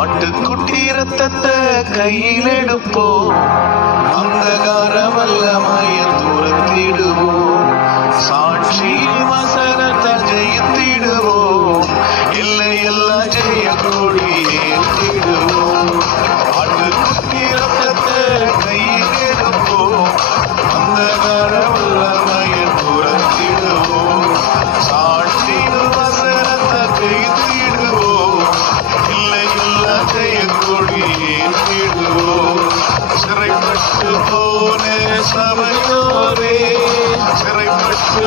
ஆட்டுக்குட்டி ரத்தத்தை கையில் எடுப்போம், அந்தகார வல்லமையை துரத்திடுவோம், சாட்சி வசனத்தை ஜெயித்திடுவோம், எல்லையெல்லாம் ஜெய கொடி ஏற்றிடுவோம். ஆட்டுக்குட்டி ரத்தத்தை கையில் எடுப்போம், அந்தகார வல்லமையை துரத்திடுவோம், சாட்சி வசனத்தை ஜெயித்திடுவோம், எல்லையெல்லாம் ஜெய கொடி ஏற்றிடுவோம். சிறைப்பட்டு போன சபையோரே, சிறைப்பட்டு